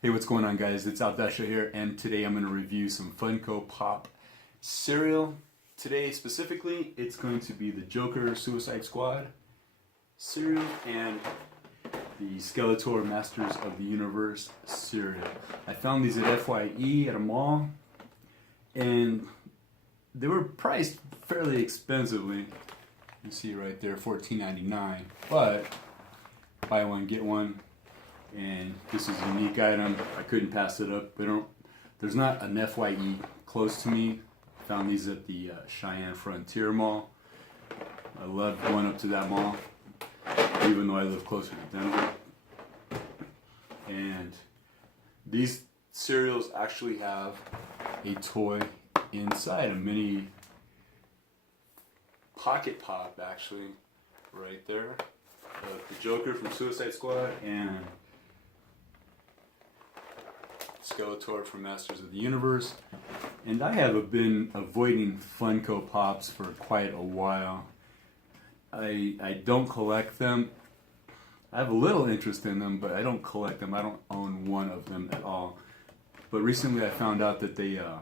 Hey, what's going on, guys? It's Aldasha here, and today I'm going to review some Funko Pop cereal. Today, specifically, it's going to be the Joker Suicide Squad cereal and the Skeletor Masters of the Universe cereal. I found these at F.Y.E at a mall, and they were priced fairly expensively. You see right there, $14.99, but buy one, get one. And this is a unique item. I couldn't pass it up. There's not an F.Y.E close to me. Found these at the Cheyenne Frontier Mall. I love going up to that mall, even though I live closer to Denver. And these cereals actually have a toy inside, a mini pocket pop, actually, right there. The Joker from Suicide Squad and Skeletor from Masters of the Universe. And I have been avoiding Funko Pops for quite a while. I don't collect them. I have a little interest in them, but I don't collect them. I don't own one of them at all. But recently I found out that they, and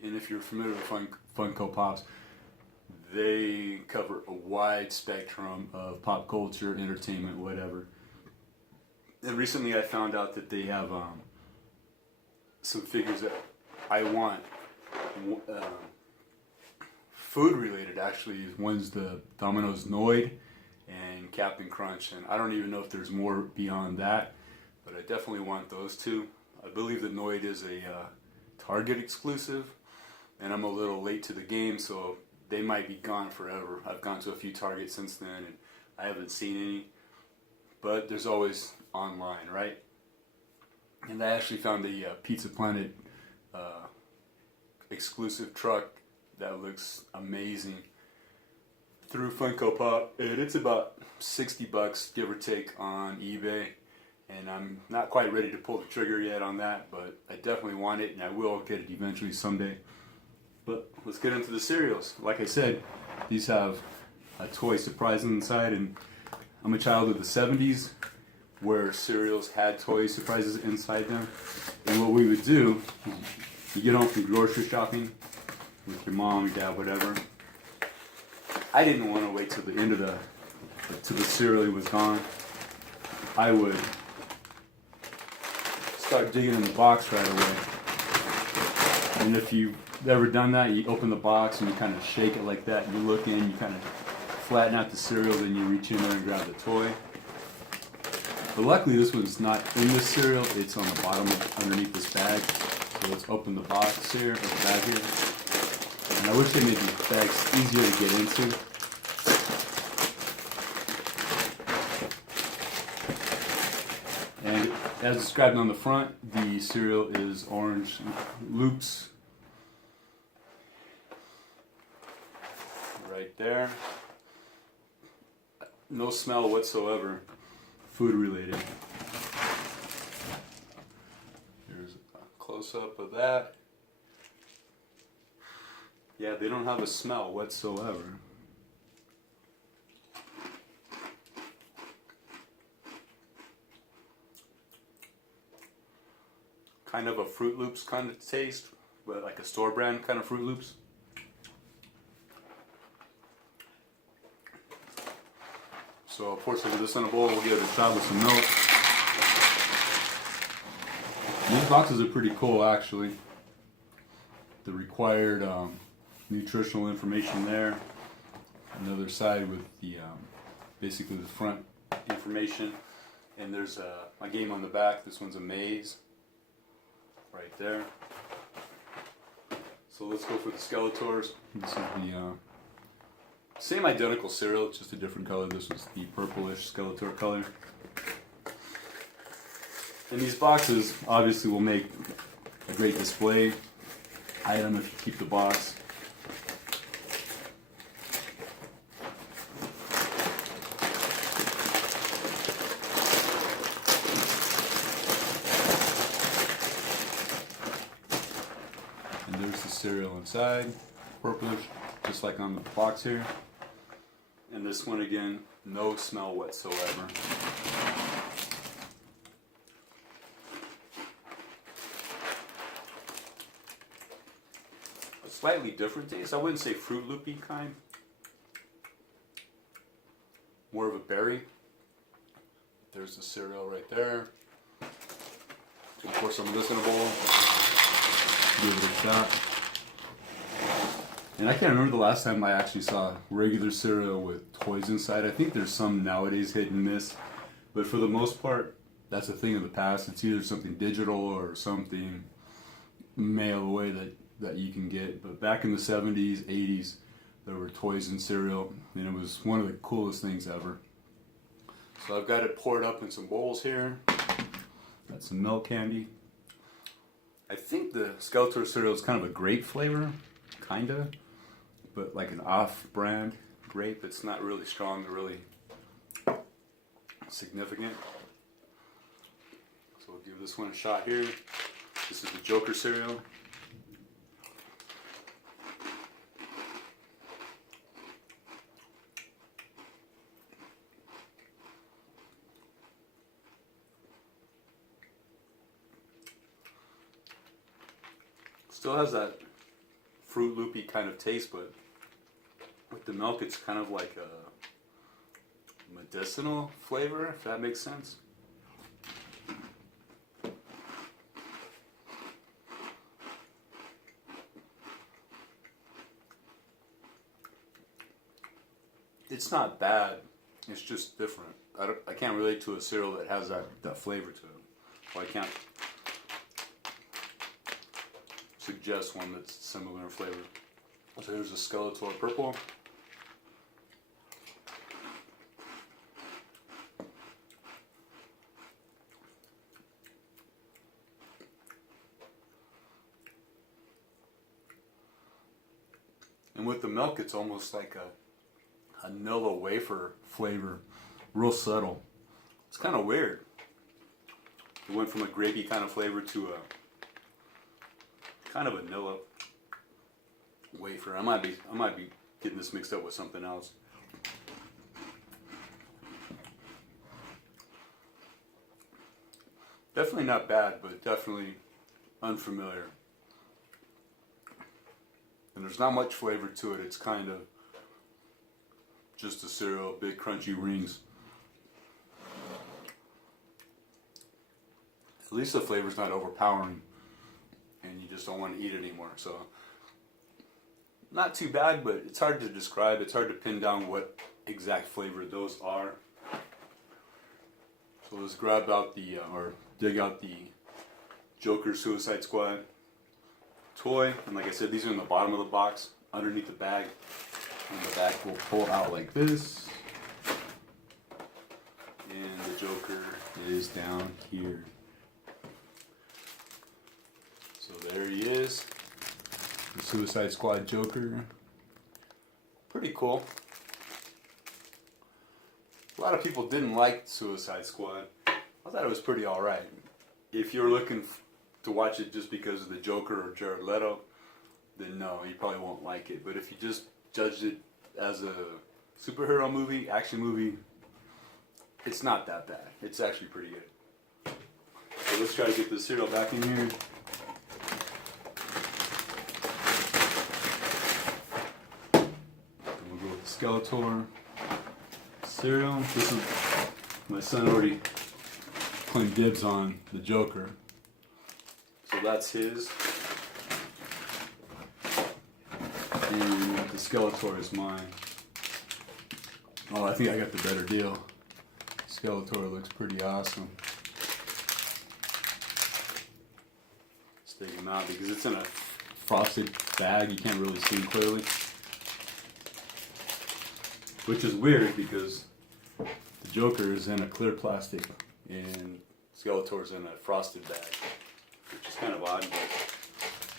if you're familiar with Funko Pops, they cover a wide spectrum of pop culture, entertainment, whatever. And recently I found out that they have some figures that I want. Food related, actually. One's the Domino's Noid and Captain Crunch. And I don't even know if there's more beyond that, but I definitely want those two. I believe the Noid is a Target exclusive, and I'm a little late to the game, so they might be gone forever. I've gone to a few Targets since then, and I haven't seen any. But there's always online, right? And I actually found a Pizza Planet exclusive truck that looks amazing through Funko Pop, and it's about $60, give or take, on eBay. And I'm not quite ready to pull the trigger yet on that, but I definitely want it, and I will get it eventually someday. But let's get into the cereals. Like I said, these have a toy surprise inside, and I'm a child of the 70s where cereals had toy surprises inside them. And what we would do, you get home from grocery shopping with your mom, your dad, whatever. I didn't want to wait till the end of till the cereal was gone. I would start digging in the box right away. And if you've ever done that, you open the box and you kind of shake it like that, and you look in, you kind of flatten out the cereal, then you reach in there and grab the toy. But luckily this one's not in this cereal, it's on the bottom underneath this bag. So let's open the box here, or the bag here. And I wish they made these bags easier to get into. And as described on the front, the cereal is orange loops. Right there. No smell whatsoever, food related. Here's a close-up of that. Yeah, they don't have a smell whatsoever. Kind of a Fruit Loops kind of taste, but like a store brand kind of Fruit Loops. So a portion of this in a bowl, we'll give it a shot with some milk. These boxes are pretty cool, actually. The required nutritional information there. Another side with the basically the front information. And there's a game on the back. This one's a maze. Right there. So let's go for the Skeletors. This is the same identical cereal, just a different color. This was the purplish Skeletor color. And these boxes obviously will make a great display item if you keep the box. And there's the cereal inside, purplish, just like on the box here. And this one again, no smell whatsoever. slightly different taste. I wouldn't say Fruit Loopy kind. More of a berry. There's the cereal right there. Of course, some of this in a bowl. Give it a shot. And I can't remember the last time I actually saw regular cereal with toys inside. I think there's some nowadays hit and miss. But for the most part, that's a thing of the past. It's either something digital or something mail away that you can get. But back in the 70s, 80s, there were toys in cereal. And it was one of the coolest things ever. So I've got it poured up in some bowls here. Got some milk candy. I think the Skeletor cereal is kind of a grape flavor, kinda, but like an off-brand grape. It's not really strong or really significant. So we'll give this one a shot here. This is the Joker cereal. Still has that Fruit Loopy kind of taste, but with the milk it's kind of like a medicinal flavor, if that makes sense. It's not bad, it's just different. I can't relate to a cereal that has that flavor to it. Well, I can't suggest one that's similar in flavor. So here's the Skeletor purple. And with the milk, it's almost like a vanilla wafer flavor, real subtle. It's kind of weird. It went from a grapey kind of flavor to a kind of vanilla wafer. I might be getting this mixed up with something else. Definitely not bad, but definitely unfamiliar. And there's not much flavor to it. It's kind of just a cereal, big crunchy rings. At least the flavor's not overpowering and you just don't want to eat it anymore. So not too bad, but it's hard to describe. It's hard to pin down what exact flavor those are. So let's grab out the, or dig out the Joker Suicide Squad toy. And like I said, these are in the bottom of the box, underneath the bag. And the bag will pull out like this. And the Joker is down here. So there he is, the Suicide Squad Joker. Pretty cool. A lot of people didn't like Suicide Squad. I thought it was pretty alright. If you're looking to watch it just because of the Joker or Jared Leto, then no, you probably won't like it. But if you just judged it as a superhero movie, action movie, it's not that bad. It's actually pretty good. So let's try to get the cereal back in here. Skeletor cereal. This is, my son already claimed dibs on the Joker, so that's his. And the Skeletor is mine. Oh, I think I got the better deal. Skeletor looks pretty awesome. Let's take him out because it's in a frosted bag. You can't really see him clearly. Which is weird because the Joker is in a clear plastic and Skeletor's in a frosted bag, which is kind of odd,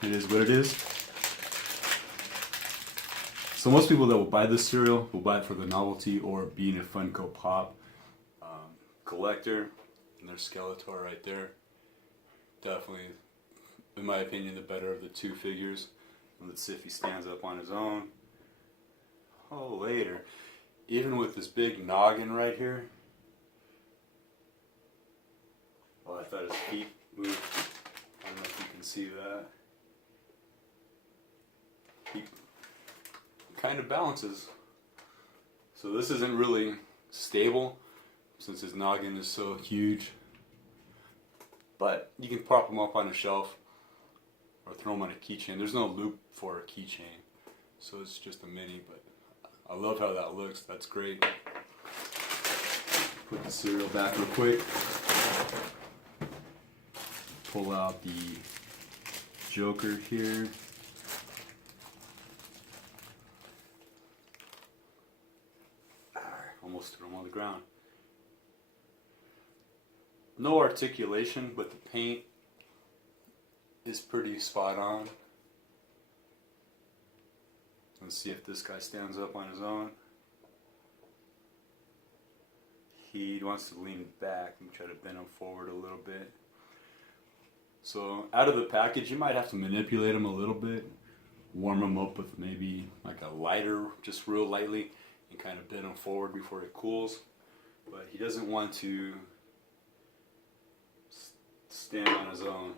but it is what it is. So most people that will buy this cereal will buy it for the novelty or being a Funko Pop collector. And there's Skeletor right there. Definitely, in my opinion, the better of the two figures. And let's see if he stands up on his own. Oh, later. Even with this big noggin right here. Oh, I thought his feet moved. I don't know if you can see that. kind of balances. So this isn't really stable since his noggin is so huge. But you can prop them up on a shelf or throw them on a keychain. There's no loop for a keychain, so it's just a mini, but I love how that looks. That's great. Put the cereal back real quick. Pull out the Joker here. Almost threw him on the ground. No articulation, but the paint is pretty spot on. Let's see if this guy stands up on his own. He wants to lean back and try to bend him forward a little bit. So out of the package, you might have to manipulate him a little bit, warm him up with maybe like a lighter, just real lightly, and kind of bend him forward before it cools. But he doesn't want to stand on his own.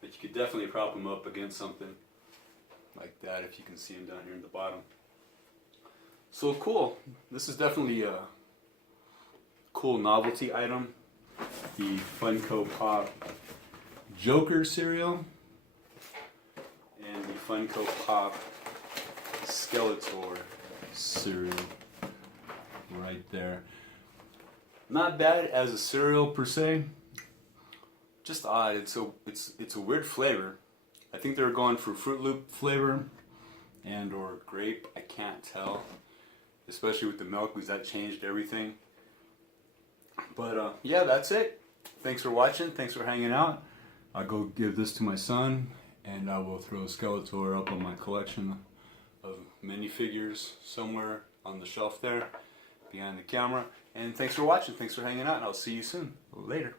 But you could definitely prop him up against something like that if you can see him down here in the bottom. So cool. This is definitely a cool novelty item. The Funko Pop Joker cereal and the Funko Pop Skeletor cereal right there. Not bad as a cereal per se. Just odd. It's a weird flavor. I think they're going for Fruit Loop flavor and or grape. I can't tell, especially with the milk because that changed everything. But yeah, that's it. Thanks for watching. Thanks for hanging out. I'll go give this to my son, and I will throw Skeletor up on my collection of minifigures somewhere on the shelf there behind the camera. And thanks for watching. Thanks for hanging out, and I'll see you soon. Later.